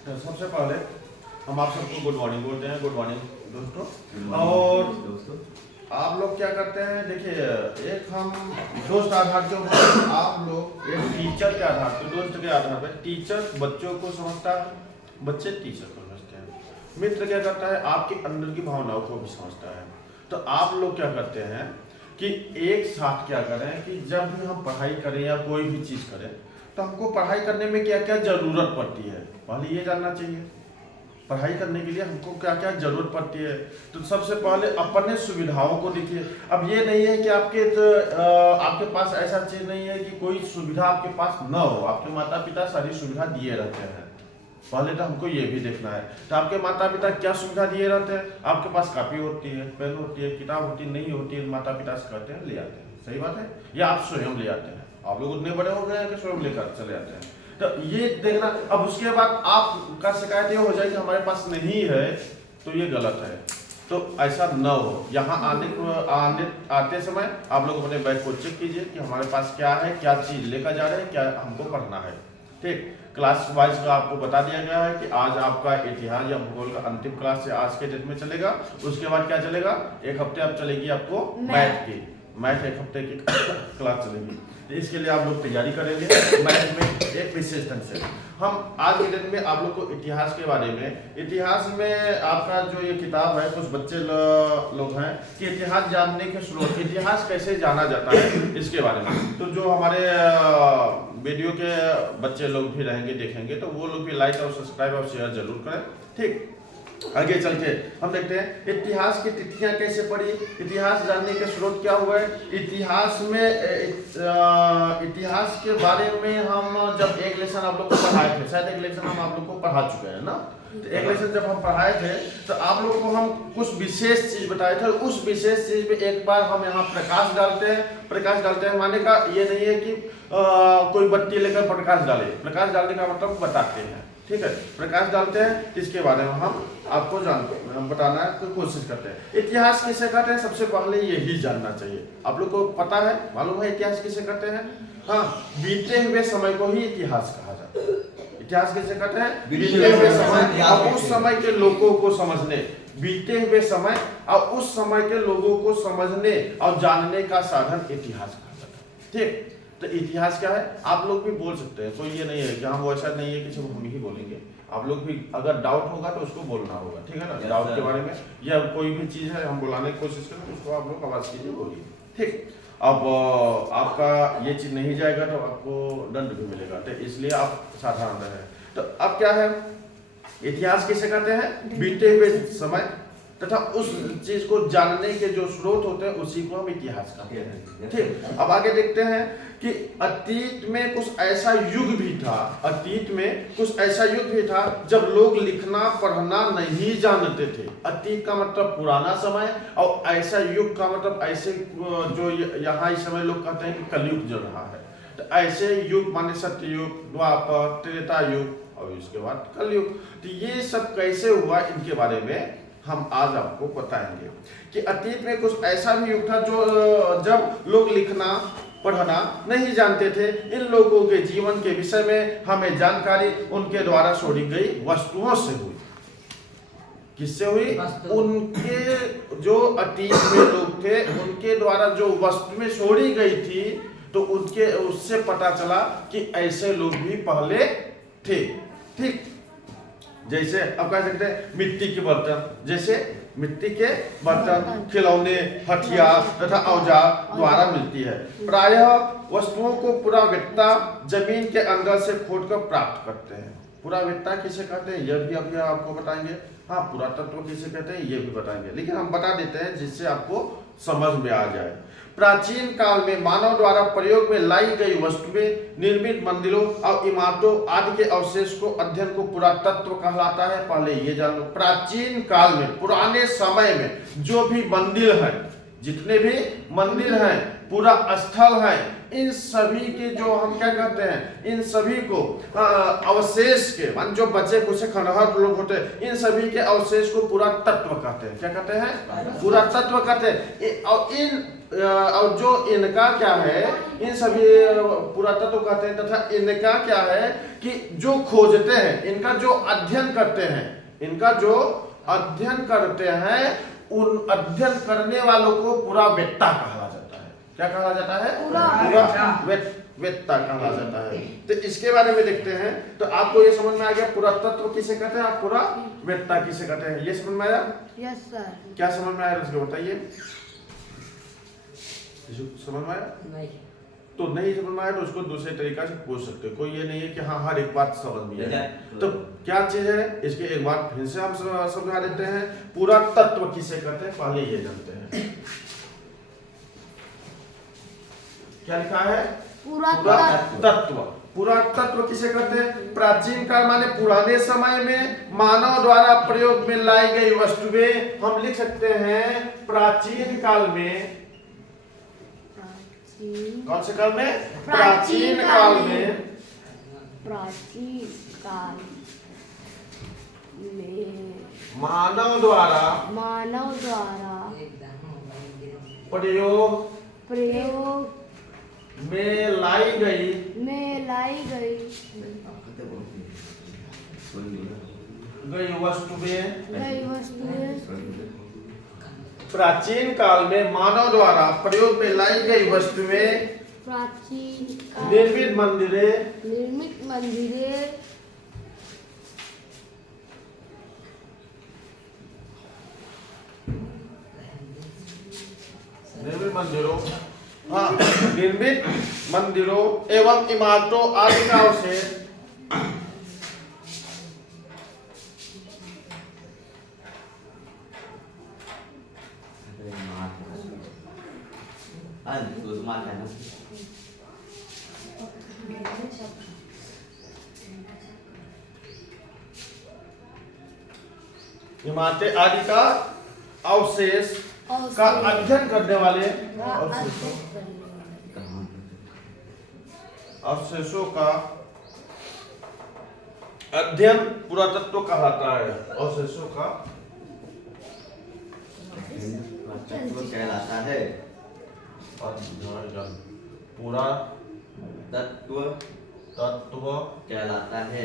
तो सबसे पहले हम आप सबको गुड मॉर्निंग बोलते हैं। गुड मॉर्निंग दोस्तों। और आप लोग क्या करते हैं, देखिए, एक हम दोस्त आधार के ऊपर, आप लोग एक टीचर के आधार पर, दोस्त के आधार पर टीचर बच्चों को समझता है, बच्चे टीचर को समझते हैं। मित्र क्या करता है, आपके अंदर की भावनाओं को भी समझता है। तो आप लोग क्या करते हैं कि एक साथ क्या करें कि जब भी हम पढ़ाई करें या कोई भी चीज़ करें तो हमको पढ़ाई करने में क्या क्या ज़रूरत पड़ती है, पहले ये जानना चाहिए। पढ़ाई करने के लिए हमको क्या क्या जरूरत पड़ती है। तो सबसे पहले अपने सुविधाओं को देखिए। अब ये नहीं है कि आपके पास ऐसा चीज़ नहीं है कि कोई सुविधा आपके पास न हो। आपके माता पिता सारी सुविधा दिए रहते हैं। पहले तो हमको ये भी देखना है, तो आपके माता पिता क्या सुविधा दिए रहते हैं। आपके पास कॉपी होती है, पेन होती है, किताब होती है, नहीं होती है, माता पिता से कहते हैं ले आते हैं। सही बात है, या आप स्वयं ले आते हैं। आप लोग उतने बड़े हो गए हैं कि स्वयं लेकर चले आते हैं। तो ये देखना। अब उसके बाद आपका शिकायत ये हो जाए कि हमारे पास नहीं है, तो ये गलत है। तो ऐसा न हो। यहाँ आते समय आप लोग अपने बैग को चेक कीजिए कि हमारे पास क्या है, क्या चीज़ लेकर जा रहे हैं, क्या हमको पढ़ना है। ठीक, क्लास वाइज का आपको बता दिया गया है कि आज आपका इतिहास या भूगोल का अंतिम क्लास से आज के डेट में चलेगा। उसके बाद क्या चलेगा, एक हफ्ते अब चलेगी आपको मैथ एक हफ्ते की क्लास चलेगी। तो इसके लिए आप लोग तैयारी करेंगे मैथ में एक विशेष ढंग से। हम आज के दिन में आप लोग को इतिहास के बारे में, इतिहास में आपका जो ये किताब है, कुछ बच्चे लोग हैं कि इतिहास जानने के स्रोत, इतिहास कैसे जाना जाता है, इसके बारे में। तो जो हमारे वीडियो के बच्चे लोग भी रहेंगे, देखेंगे, तो वो लोग भी लाइक और सब्सक्राइब और शेयर जरूर करें। ठीक, आगे चल के हम देखते हैं इतिहास की तिथियां कैसे पड़ी, इतिहास जानने के स्रोत क्या हुए। इतिहास में इतिहास के बारे में हम जब एक लेसन आप लोग को पढ़ाए थे, शायद एक लेसन हम आप लोग को पढ़ा चुके हैं ना। तो एक लेसन जब हम पढ़ाए थे तो आप लोग को हम कुछ विशेष चीज बताए थे। उस विशेष चीज पे एक बार हम यहाँ प्रकाश डालते हैं। प्रकाश डालते हैं माने का ये नहीं है कि कोई बत्ती लेकर प्रकाश डाले। प्रकाश डालने का मतलब बताते हैं। ठीक है, प्रकाश डालते हैं, इसके बारे में हम आपको बताना की कोशिश करते हैं। इतिहास किसे कहते हैं, सबसे पहले यही जानना चाहिए। आप लोग को पता है, मालूम है इतिहास किसे कहते हैं। हाँ, बीते हुए समय को ही इतिहास कहा जाता है। इतिहास किसे कहते हैं, बीते हुए समय और उस समय के लोगों को समझने, बीते हुए समय और उस समय के लोगों को समझने और जानने का साधन इतिहास कहा जाता है। ठीक, तो इतिहास क्या है, आप लोग भी बोल सकते हैं। कोई ये नहीं है कि हम वैसा नहीं है कि सिर्फ हम ही बोलेंगे। आप लोग भी अगर डाउट होगा तो उसको बोलना होगा। ठीक है ना, डाउट के बारे में या कोई भी चीज़ है हम बुलाने की कोशिश करें तो उसको आप लोग आवाज़ कीजिए, बोलिए। ठीक, अब आपका ये चीज़ नहीं जाएगा तो आपको दंड भी मिलेगा, तो इसलिए आप सावधान रहें। तो अब क्या है, इतिहास किसे कहते हैं, बीते हुए समय तथा उस चीज को जानने के जो स्रोत होते हैं उसी को हम इतिहास कहते हैं। ठीक, अब आगे देखते हैं कि अतीत में कुछ ऐसा युग भी था, अतीत में कुछ ऐसा युग भी था जब लोग लिखना पढ़ना नहीं जानते थे। अतीत का मतलब पुराना समय, और ऐसा युग का मतलब ऐसे जो यहाँ इस समय लोग कहते हैं कि कलयुग चल रहा है। तो ऐसे युग माने सत्ययुग, द्वापर, त्रेता युग और इसके बाद कलयुग। तो ये सब कैसे हुआ, इनके बारे में हम आज आपको बताएंगे कि अतीत में कुछ ऐसा भी युग था जो जब लोग लिखना पढ़ना नहीं जानते थे। इन लोगों के जीवन के विषय में हमें जानकारी उनके द्वारा छोड़ी गई वस्तुओं से हुई। किससे हुई, उनके जो अतीत में लोग थे उनके द्वारा जो वस्तुएं छोड़ी गई थी, तो उनके उससे पता चला कि ऐसे लोग भी पहले थे। ठीक, जैसे अब कह सकते हैं मिट्टी के बर्तन, जैसे मिट्टी के बर्तन, खिलौने, हथियार तथा औजार द्वारा मिलती है। प्रायः वस्तुओं को पुरातत्ववेत्ता जमीन के अंदर से खोदकर प्राप्त करते हैं। पुरातत्ववेत्ता किसे कहते हैं, यह भी अभी आपको बताएंगे। हाँ, पुरातत्व किसे कहते हैं ये भी बताएंगे, लेकिन हम बता देते हैं जिससे आपको समझ में आ जाए। प्राचीन काल में मानव द्वारा प्रयोग में लाई गई वस्तुएं, निर्मित मंदिरों और इमारतों आदि के अवशेष को अध्ययन को पुरातत्व कहलाता है। पहले ये जान लो, प्राचीन काल में, पुराने समय में जो भी मंदिर हैं, जितने भी मंदिर हैं, पूरा स्थल है, इन सभी के जो हम क्या कहते हैं, इन सभी को अवशेष के मान जो बचे कुछ खंडहर लोग होते हैं, इन सभी के अवशेष को पुरातत्व कहते हैं। क्या कहते हैं, पुरातत्व कहते हैं। और इन और जो इनका क्या है, इन सभी पुरातत्व कहते हैं, तथा इनका क्या है कि जो खोजते हैं, इनका जो अध्ययन करते हैं, इनका जो अध्ययन करते हैं, उन अध्ययन करने वालों को पुरावेत्ता कहा जाता है। क्या कहा जाता है? पुरावेत्ता कहा जाता है। तो इसके बारे में देखते हैं। तो आपको ये समझ में आ गया पुरातत्व किसे कहते हैं, आप पुरावेत्ता किसे कहते हैं, ये समझ में आया? Yes sir. क्या समझ में आया इसको बताइए। समझ में आया? नहीं तो नहीं समझ में आया तो उसको दूसरे तरीका से पूछ सकते हो। कोई ये नहीं है कि हाँ हर एक बात समझ में आए। तो क्या चीज है, इसके एक बार फिर से हम समझा देते हैं। पुरातत्व किसे कहते हैं, पहले ये जानते हैं। क्या लिखा है? पुरातत्व। पुरातत्व किसे कहते हैं? प्राचीन काल माने पुराने समय में मानव द्वारा प्रयोग में लाई गई वस्तुएं। हम लिख सकते हैं प्राचीन काल में। कौन से काल में? प्राचीन काल में। प्राचीन काल में मानव द्वारा प्रयोग में लाई गई वस्तुएं। प्राचीन काल में मानव द्वारा प्रयोग में लाई गई वस्तुएं, निर्मित मंदिरें, निर्मित मंदिरों एवं इमारतों आदि का अवशेष इमारतें आदि का अवशेष का अध्ययन करने वाले अवशेषों का अध्ययन पुरातत्व कहलाता है। अवशेषों का कहलाता है। पूरा तत्व कहलाता है।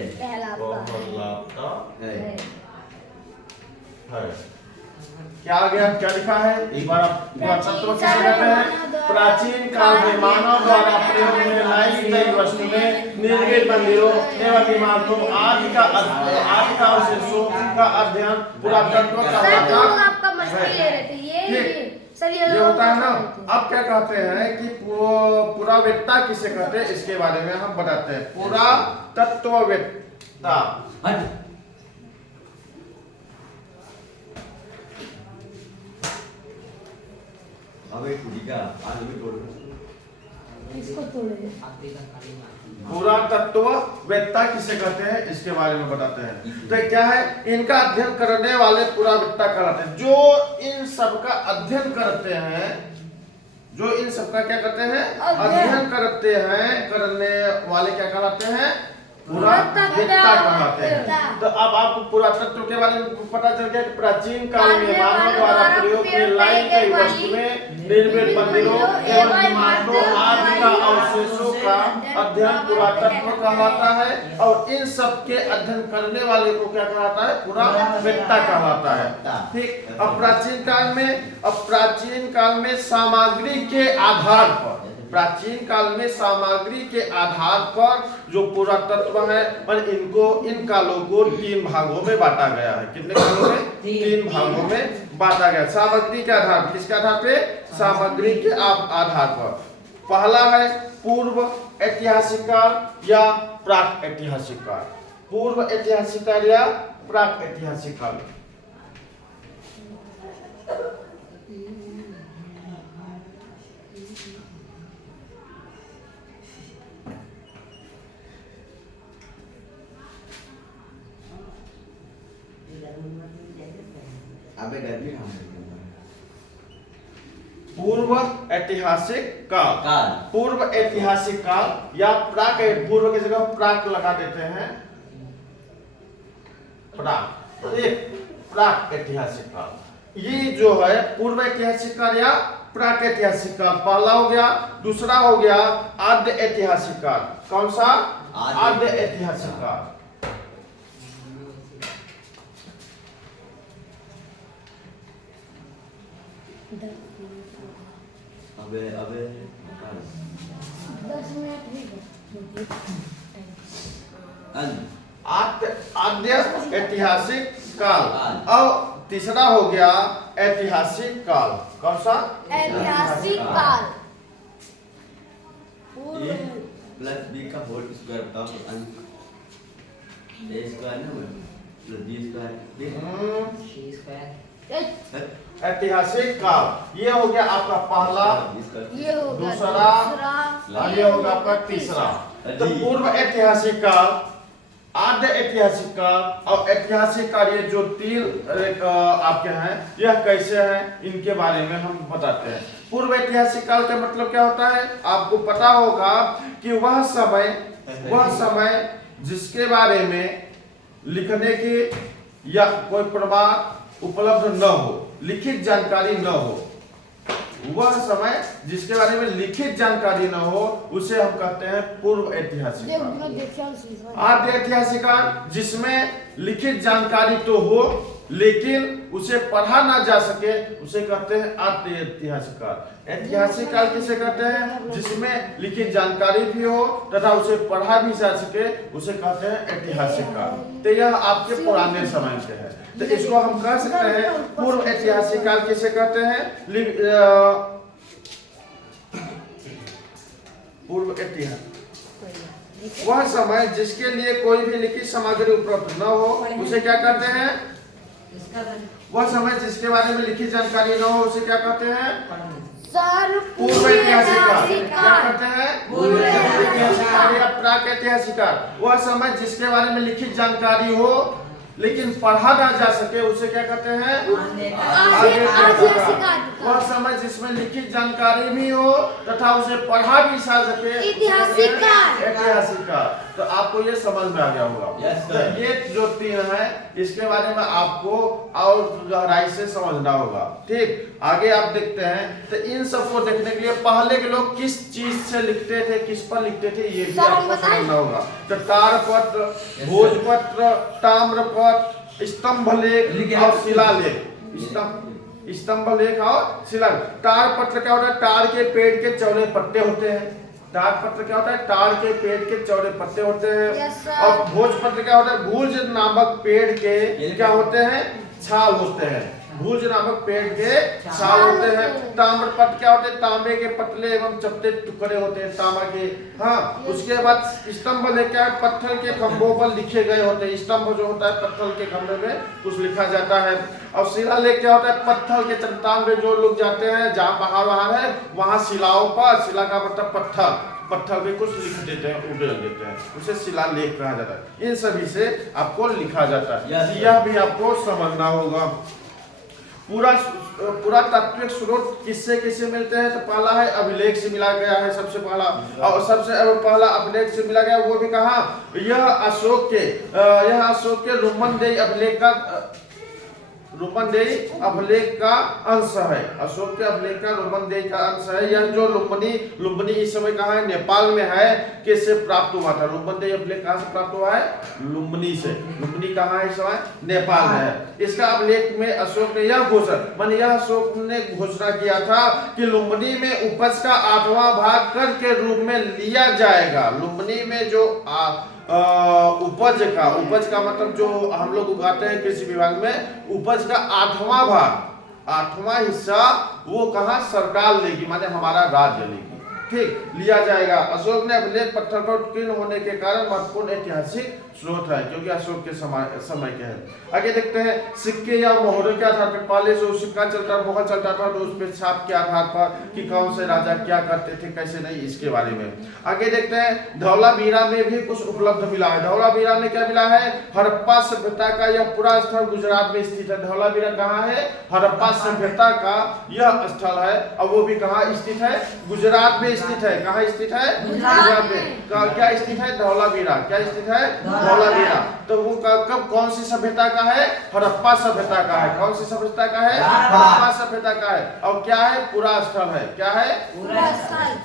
क्या आ गया, क्या लिखा है? एक बार आप पुरातत्व किसे कहते हैं? प्राचीन काल में मानव द्वारा प्रयोग में लाई गई वस्तुएं, निर्मित मंदिरों एवं इमारतों आदि का अवशेषों का अध्ययन पुरातत्व कहलाता है। ये होता है ना। अब क्या कहते हैं कि पुरावेत्ता किसे कहते हैं, इसके बारे में हम बताते हैं। पुरातत्ववेत्ता पुरातत्ववेत्ता किसे कहते हैं, इसके बारे में बताते हैं। तो क्या है, इनका अध्ययन करने वाले पुरावेत्ता कहलाते हैं। जो इन सब का अध्ययन करते हैं, जो इन सब का क्या करते हैं, अध्ययन करते हैं, करने वाले क्या कहलाते हैं? पुरावेत्ता कहलाते हैं। तो अब आपको पुरातत्व के बारे में पता चल गया कि प्राचीन काल में मानव द्वारा प्रयोग में लाई गई वस्तुएं, निर्मित मंदिरों एवं इमारतों आदि का अवशेषों का अध्ययन पुरातत्व कहलाता है। और इन सब के अध्ययन करने वाले को क्या कहलाता है? पुरावेत्ता कहलाता है। ठीक। अब प्राचीन काल में सामग्री के आधार पर, प्राचीन काल में सामग्री के आधार पर जो पुरातत्व है, इन कालों को 3 भागों में बांटा गया है। कितने कालों में? 3 भागों में बांटा गया। सामग्री के आधार पर, किसके आधार पे? सामग्री के आधार पर। पहला है पूर्व ऐतिहासिक काल या प्राक ऐतिहासिक काल। पूर्व ऐतिहासिक काल या प्राक ऐतिहासिक काल। पूर्व ऐतिहासिक काल, पूर्व ऐतिहासिक काल या प्राक, पूर्व की जगह प्राक लगा देते हैं। प्राक ऐतिहासिक काल, ये जो है पूर्व ऐतिहासिक काल या प्रागैतिहासिक काल पहला हो गया, दूसरा हो गया आद्य ऐतिहासिक काल। कौन सा? आद्य ऐतिहासिक काल। अबे 10 मिनट आद्य ऐतिहासिक काल। और तीसरा हो गया ऐतिहासिक काल। कौन सा? ऐतिहासिक काल। ए प्लस बी का होल स्क्वायर बताओ। ए स्क्वायर ना प्लस बी स्क्वायर। ऐतिहासिक काल ये हो गया आपका पहला, ये हो गया दूसरा, दूसरा, और ये होगा आपका तीसरा। तो पूर्व ऐतिहासिक काल, आद्य ऐतिहासिक काल और ऐतिहासिक काल, ये जो तीन आपके हैं, यह कैसे हैं इनके बारे में हम बताते हैं। पूर्व ऐतिहासिक काल का मतलब क्या होता है? आपको पता होगा कि वह समय जिसके बारे में लिखने की या कोई प्रमाण उपलब्ध न हो, लिखित जानकारी न हो, वह समय जिसके बारे में लिखित जानकारी न हो, उसे हम कहते हैं पूर्व ऐतिहासिक काल। आद्य ऐतिहासिक काल जिसमें लिखित जानकारी तो हो लेकिन उसे पढ़ा ना जा सके, उसे कहते हैं आद्य ऐतिहासिक काल। ऐतिहासिक काल किसे कहते हैं? जिसमें लिखित जानकारी भी हो तथा उसे पढ़ा भी जा सके, उसे कहते हैं ऐतिहासिक काल। तो यह आपके पुराने समय के है, तो इसको हम कह सकते हैं पूर्व ऐतिहासिक काल किसे कहते हैं? पूर्व ऐतिहासिक वह समय जिसके लिए कोई भी लिखित सामग्री उपलब्ध न हो, उसे क्या कहते हैं? वह समय जिसके बारे में लिखित जानकारी न हो, उसे क्या कहते हैं? पूर्व ऐतिहासिक काल। क्या कहते हैं? पूर्व ऐतिहासिक काल या प्राक ऐतिहासिक काल। वह समय जिसके बारे में लिखित जानकारी हो लेकिन पढ़ा ना जा सके, उसे क्या कहते हैं? वह समय जिसमें लिखित जानकारी भी हो तथा उसे पढ़ा भी जा सके, ऐतिहासिक काल। तो आपको ये समझ में आ गया होगा। तो ये जो तीन है इसके बारे में आपको और गहराई से समझना होगा। ठीक, आगे आप देखते हैं। तो इन सबको देखने के लिए पहले के लोग किस चीज से लिखते थे, किस पर लिखते थे, ये भी आपको समझना होगा। तो तारपत्र, भोजपत्र, ताम्रपत्र, स्तंभलेख और शिलालेख। स्तंभलेख और शिलालेख। तारपत्र क्या होता है? तार के पेड़ के चौड़े पत्ते होते हैं। तारपत्र क्या होता है? तार के पेड़ के चौड़े पत्ते होते हैं। और भोजपत्र क्या होता है? भुज नामक पेड़ के क्या होते हैं? छाल होते हैं। भुज नामक पेड़ के छाल होते हैं। ताम्रपत्र क्या होते हैं? तांबे के पतले एवं चपटे टुकड़े होते हैं, तांबा के। हाँ, उसके बाद स्तंभ लेख क्या है? पत्थर के खंभों पर लिखे गए होते हैं। स्तंभ जो होता है पत्थर के खंभे में कुछ लिखा जाता है। और शिलालेख क्या होता है? पत्थर के चट्टान पे जो लोग जाते हैं, जहाँ पहाड़ है, वहाँ शिलाओं पर, शिला का मतलब पत्थर पे कुछ लिख देते हैं, उड़ेल देते हैं, उसे शिलालेख कहा जाता है। इन सभी से आपको लिखा जाता है। यह भी आपको समझना होगा। पूरा तात्विक स्रोत किससे किससे मिलते हैं? तो पहला है अभिलेख से मिला गया है सबसे पहला, और सबसे पहला अभिलेख से मिला गया, वो भी कहाँ? यह अशोक के रुमनदेही अभिलेख का अंश है। अशोक के अभिलेख का रुमनदेही का अंश है। यह जो लुम्बिनी इस समय कहाँ है? नेपाल में है। किससे प्राप्त हुआ था? रुमनदेही अभिलेख कहाँ से प्राप्त हुआ है? लुम्बिनी से। लुम्बिनी कहाँ है इस समय? नेपाल में है। इसका अभिलेख में अशोक ने यह अशोक ने घोषणा किया था कि लुम्बिनी में उपज का 8वां भाग कर के रूप में लिया जाएगा। लुम्बिनी में जो उपज का मतलब जो हम लोग उगाते हैं कृषि विभाग में, उपज का 8वां भाग, 8वां हिस्सा वो कहाँ? सरकार लेगी, माने हमारा राज्य लेगी। ठीक, लिया जाएगा। अशोक ने अभिलेख पत्थर पर उत्कीर्ण होने के कारण महत्वपूर्ण ऐतिहासिक स्रोत है, क्योंकि अशोक के समय के हैं। आगे देखते हैं सिक्के या मोहरों के आधार पर। पहले जो सिक्का चलता मोहर चलता था तो उस पर छाप के आधार पर कि कौन से राजा क्या करते थे, कैसे नहीं, इसके बारे में। आगे देखते हैं धौलावीरा में भी कुछ उपलब्ध मिला है। धौलावीरा में क्या मिला है? हड़प्पा सभ्यता का यह पूरा स्थल गुजरात में स्थित है। धौलावीरा कहाँ है? हड़प्पा सभ्यता का यह स्थल है, और वो भी कहाँ स्थित है? गुजरात में स्थित है। कहाँ स्थित है? गुजरात में। क्या स्थित है? धौलावीरा। क्या स्थित है? धौलावीरा। तो वो कब कौन सी सभ्यता का है? हड़प्पा सभ्यता का है। कौन सी सभ्यता का है? हड़प्पा सभ्यता का है। और क्या है? पूरा स्थल है। क्या है?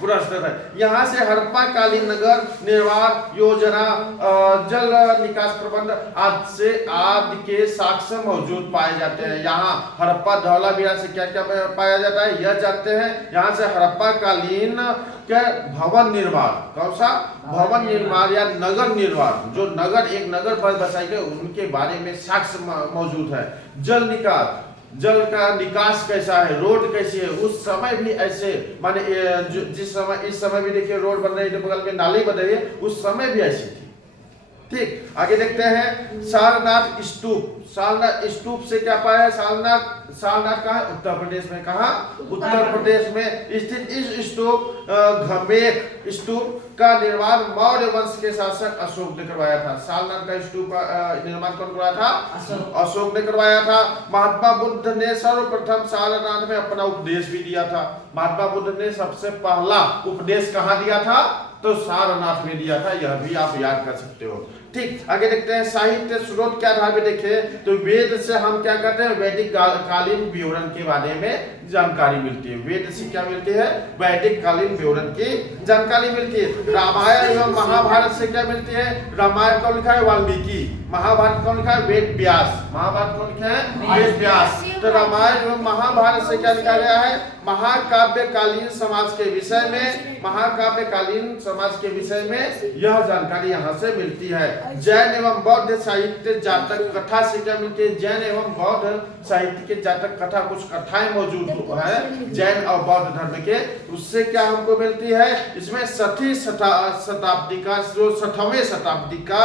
पूरा स्थल है। यहाँ से हड़प्पा कालीन नगर निर्माण योजना, जल निकास प्रबंध आदि के साक्ष्य मौजूद पाए जाते हैं। यहाँ हड़प्पा धौलावीरा से क्या क्या पाया जाता है यह जानते हैं। यहाँ से हड़प्पा कालीन के भवन निर्माण, कौन सा भवन निर्माण या नगर निर्माण, जो नगर एक नगर पर बसाए गए उनके बारे में साक्ष्य मौजूद है। जल निकास, जल का निकास कैसा है, रोड कैसी है, उस समय भी ऐसे माने जिस समय इस समय भी देखिए रोड बन रही है, बगल में नाली बन रही है, उस समय भी ऐसी थी। ठीक, आगे देखते हैं सारनाथ स्तूप। सारनाथ स्तूप से क्या पाया है? सारनाथ कहाँ है? उत्तर प्रदेश में। कहाँ? उत्तर प्रदेश में स्थित इस स्तूप घमेक स्तूप का निर्माण मौर्य वंश के शासक अशोक ने करवाया था। सारनाथ का स्तूप का निर्माण कौन करवाया था? अशोक ने करवाया था। महात्मा बुद्ध ने सर्वप्रथम सारनाथ में अपना उपदेश भी दिया था। महात्मा बुद्ध ने सबसे पहला उपदेश कहाँ दिया था? तो सारनाथ में दिया था। यह भी आप याद कर सकते हो। ठीक, आगे देखते हैं साहित्य स्रोत के आधार पे देखें तो वेद से हम क्या करते हैं? वैदिक कालीन विवरण के बारे में जानकारी मिलती है। वेद से क्या मिलती है? वैदिक कालीन विवरण की जानकारी मिलती है। रामायण एवं महाभारत से क्या मिलती है? रामायण कौन लिखा है? वाल्मीकि। महाभारत कौन लिखा है? वेद व्यास। महाभारत कौन लिखा है? वेद व्यास। तो रामायण एवं महाभारत से क्या लिखा गया है? महाकाव्यकालीन समाज के विषय में, महाकाव्यकालीन समाज के विषय में यह जानकारी यहाँ से मिलती है। जैन एवं बौद्ध साहित्य जातक कथा से क्या मिलती है? जैन एवं बौद्ध साहित्य के जातक कथा, कुछ कथाएं मौजूद है जैन और बौद्ध धर्म के, उससे क्या हमको मिलती है? इसमें छठी शताब्दी का, जो 6वीं शताब्दी का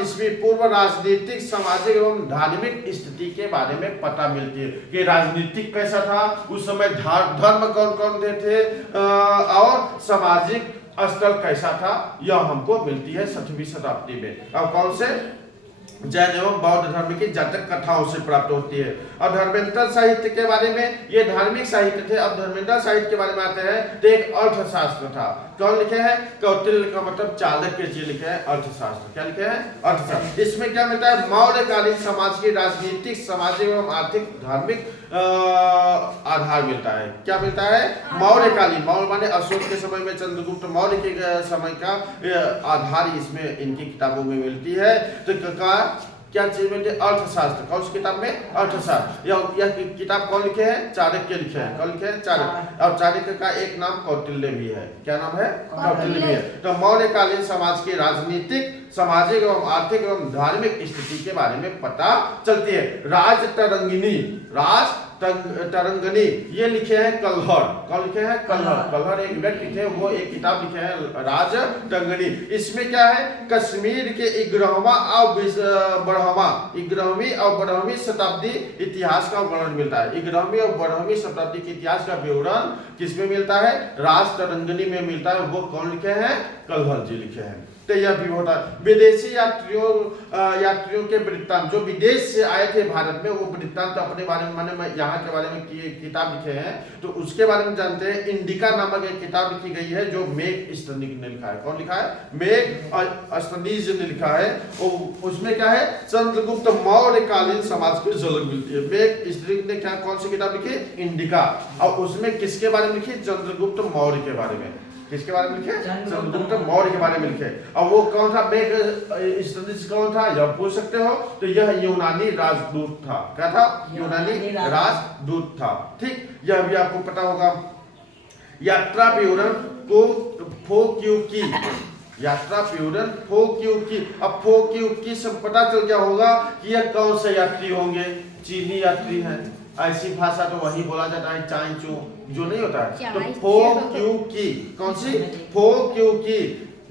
ईस्वी पूर्व राजनीतिक, सामाजिक एवं धार्मिक स्थिति के बारे में पता मिलती है कि राजनीतिक कैसा था उस समय, धर्म कौन कौन थे और सामाजिक स्थल कैसा था, यह हमको मिलती है 6वीं शताब्दी में। अब कौन से? जैन एवं बौद्ध धर्म की जातक कथाओं से प्राप्त होती है। और धर्मेंद्र साहित्य के बारे में, ये धार्मिक साहित्य थे। अब धर्मेंद्र साहित्य के बारे में आते हैं तो एक अर्थशास्त्र था। कौन लिखे हैं? कौटिल्य का मतलब चाणक्य जी लिखे हैं अर्थशास्त्र। क्या लिखे हैं? अर्थशास्त्र। इसमें क्या मिलता है? मौर्यकालीन समाज की राजनीतिक, सामाजिक एवं आर्थिक, धार्मिक आधार मिलता है। क्या मिलता है? मौर्यकालीन, मौर्य माने अशोक के समय में, चंद्रगुप्त मौर्य के समय का आधार इसमें इनकी किताबों में मिलती है। तो क्या चीज मिलती है? अर्थशास्त्र। कौन सी किताब में? अर्थशास्त्र। यह किताब कौन लिखे हैं? चाणक्य लिखे हैं। कौन लिखे हैं? चाणक्य। और चाणक्य का एक नाम कौटिल्य भी है। क्या नाम है? कौटिल्य भी है। तो मौर्यकालीन समाज की राजनीतिक, सामाजिक एवं आर्थिक एवं धार्मिक स्थिति के बारे में पता चलती है। राज तरंगनी ये लिखे हैं कल्हड़। कौन लिखे हैं? कल्हड़। कल्हड़ एक व्यक्ति थे, वो एक किताब लिखे हैं राज तरंगनी। इसमें क्या है? कश्मीर के 11वीं और 12वीं शताब्दी इतिहास का वर्णन मिलता है। 11वीं और 12वीं शताब्दी के इतिहास का विवरण किसमें मिलता है? राज तरंगनी में मिलता है। वो कौन लिखे हैं? कल्हड़ जी लिखे हैं। तो यह भी होता है। विदेशी यात्रियों के वृत्तांत, जो विदेश से आए थे भारत में, वो वृत्तांत अपने बारे में, माने यहाँ के बारे में किताब लिखे हैं, तो उसके बारे में जानते हैं। इंडिका नामक एक किताब लिखी गई है जो मेघ स्तनीज ने लिखा है। कौन लिखा है? मेघ स्तनीज ने लिखा है। उसमें क्या है? चंद्रगुप्त मौर्यकालीन समाज की झलक मिलती है। मेघ स्तनीज ने क्या, कौन सी किताब लिखी? इंडिका। और उसमें किसके बारे में लिखी? चंद्रगुप्त मौर्य के बारे में। किसके बारे में लिखे? चंद्रगुप्त मौर्य के बारे में लिखे। और वो कौन था? मेघ स्तनीज कौन था? यह पूछ सकते हो। तो यह यूनानी राजदूत था। क्या था? यूनानी राजदूत था। ठीक, यह भी आपको पता होगा। यात्रा विवरण को फोक्यूकी, यात्रा विवरण फोक्यूकी। अब फोक्यूकी से पता चल क्या होगा कि यह कौन से यात्री होंगे? चीनी यात्री हैं। ऐसी भाषा तो वही बोला जाता है चाय चू, जो नहीं होता है। तो फोक्यूकी, कौन सी? फोक्यूकी।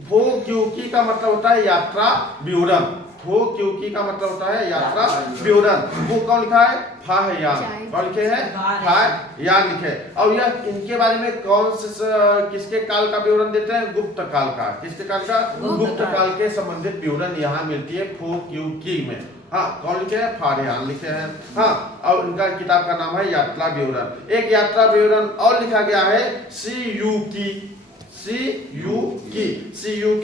फोक्यूकी का मतलब होता है यात्रा विवरण। फोक्यूकी का मतलब होता है यात्रा विवरण। वो कौन लिखा है? फाह्यान। कौन लिखे हैं? फाह्यान लिखे। और यह इनके बारे में कौन से, किसके काल का विवरण देते हैं? गुप्त काल का। किसके काल का? गुप्त काल के संबंधित विवरण यहाँ मिलती है फोक्यूकी में। हाँ, कौन लिखे हैं? फाह्यान लिखे हैं। हाँ, और उनका किताब का नाम है यात्रा विवरण। एक यात्रा विवरण और लिखा गया है सीयूकी। CUK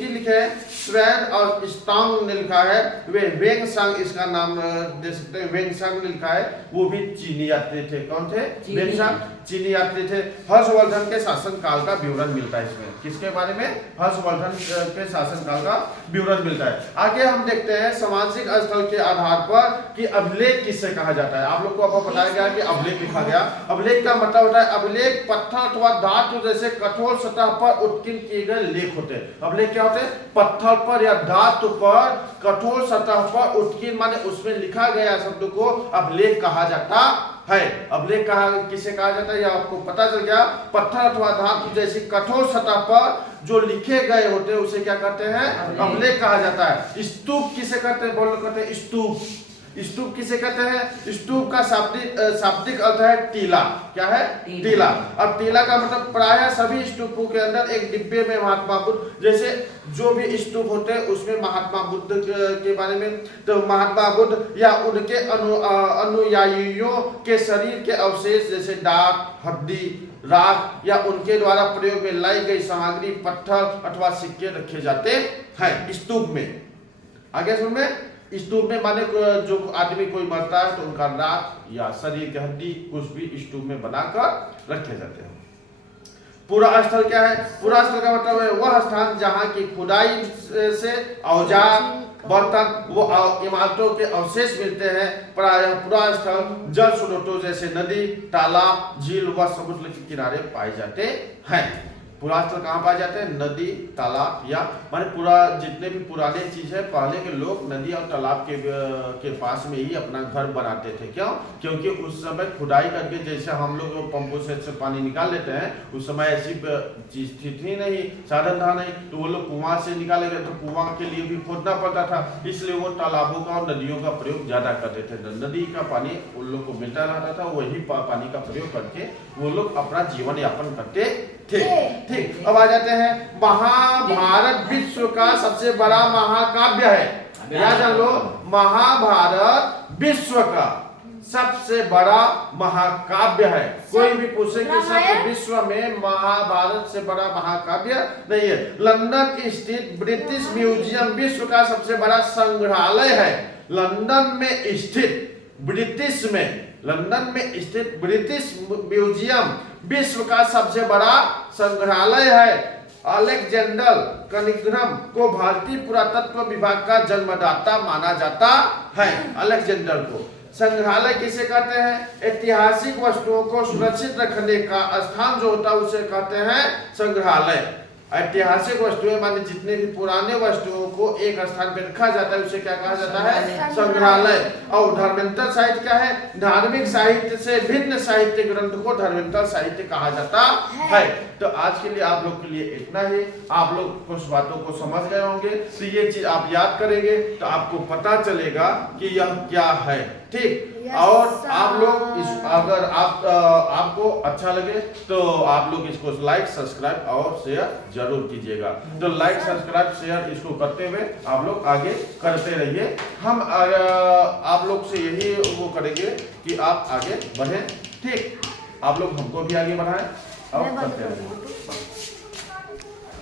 लिखे है, स्वेड और स्टांग ने लिखा है, वे वेंगसांग इसका नाम दे सकते हैं, वेंगसांग ने लिखा है, वो भी चीनी यात्री थे। कौन थे? वेंगसांग चीनी यात्री थे। हर्षवर्धन के शासनकाल का विवरण मिलता है इसमें। किसके बारे में? हर्षवर्धन के शासनकाल का विवरण मिलता है। आगे हम देखते हैं सामाजिक स्थल के आधार पर कि अभिलेख किससे कहा जाता है। आप लोग को अब बताया गया कि अभिलेख लिखा गया। अभिलेख का मतलब होता है अभिलेख पत्थर अथवा धातु जैसे कठोर सतह पर उत्कीर्ण किए गए लेख होते हैं। अभिलेख क्या होते हैं? पत्थर पर या धातु पर कठोर सतह पर उत्कीर्ण माने उसमें लिखा गया शब्द को अभिलेख कहा जाता है। अभिलेख किसे कहा जाता है? यह आपको पता चल गया। पत्थर अथवा धातु जैसी कठोर सतह पर जो लिखे गए होते हैं उसे क्या कहते हैं? अभिलेख कहा जाता है। स्तूप किसे कहते हैं? बोलो कहते हैं स्तूप। स्तूप किसे कहते हैं? स्तूप का शाब्दिक अर्थ है टीला। क्या है? टीला। अब टीला का मतलब प्रायः सभी स्तूपों के अंदर एक डिब्बे में महात्मा बुद्ध, जैसे जो भी स्तूप होते हैं उसमें महात्मा बुद्ध के बारे में, तो महात्मा बुद्ध या उनके अनुयायियों के शरीर के अवशेष जैसे दांत, हड्डी, राख या उनके द्वारा प्रयोग में लाई गई सामग्री, पत्थर अथवा सिक्के रखे जाते हैं स्तूप में। आगे सुन में स्तूप में माने जो आदमी कोई मरता है तो उनका राख या शरीर की हड्डी कुछ भी स्तूप में बनाकर रखे जाते हैं। पूरा स्थल क्या है? पूरा स्थल का मतलब है वह स्थान जहाँ की खुदाई से औजार, बर्तन वो इमारतों के अवशेष मिलते हैं। प्रायः पूरा स्थल जल स्रोतों जैसे नदी, तालाब, झील व समुद्र के किनारे पाए जाते हैं। पूरा स्थल कहाँ पाए जाते हैं? नदी, तालाब या माने पूरा जितने भी पुराने चीज है, पहले के लोग नदी और तालाब के पास में ही अपना घर बनाते थे। क्यों? क्योंकि उस समय खुदाई करके जैसे हम लोग पंपों से पानी निकाल लेते हैं, उस समय ऐसी चीज थी नहीं, साधन था नहीं, तो वो लोग कुआं से निकालेंगे तो कुआं के लिए भी खोदना पड़ता था। इसलिए वो तालाबों का और नदियों का प्रयोग ज्यादा करते थे। नदी का पानी उन लोग को मिलता रहता था, वही पानी का प्रयोग करके वो लोग अपना जीवन यापन करते थे। ठीक, अब आ जाते हैं महाभारत विश्व का सबसे बड़ा महाकाव्य है। याद रख लो, महाभारत विश्व का सबसे बड़ा महाकाव्य है। कोई भी पूछे कि सब विश्व में महाभारत से बड़ा महाकाव्य नहीं है। लंदन स्थित ब्रिटिश म्यूजियम विश्व का सबसे बड़ा संग्रहालय है। लंदन में स्थित ब्रिटिश म्यूजियम विश्व का सबसे बड़ा संग्रहालय है। अलेक्जेंडर कनिंघम को भारतीय पुरातत्व विभाग का जन्मदाता माना जाता है। अलेक्जेंडर को संग्रहालय किसे कहते हैं? ऐतिहासिक वस्तुओं को सुरक्षित रखने का स्थान जो होता है उसे कहते हैं संग्रहालय। ऐतिहासिक वस्तुएं माने जितने भी पुराने वस्तुओं को एक स्थान पर रखा जाता है उसे क्या कहा जाता है? संग्रहालय। और धर्मांतर साहित्य क्या है? धार्मिक साहित्य से भिन्न साहित्य ग्रंथ को धर्मांतर साहित्य कहा जाता है। तो आज के लिए आप लोग के लिए इतना ही। आप लोग कुछ बातों को समझ गए होंगे, तो ये चीज आप याद करेंगे तो आपको पता चलेगा कि यह क्या है। ठीक, और आप लोग अगर आपको अच्छा लगे तो आप लोग इसको लाइक, सब्सक्राइब और शेयर जरूर कीजिएगा। तो लाइक, सब्सक्राइब, शेयर इसको करते हुए आप लोग आगे करते रहिए। हम आप लोग से यही वो करेंगे कि आप आगे बढ़ें। ठीक, आप लोग हमको भी आगे बढ़ाएं और करते रहिए।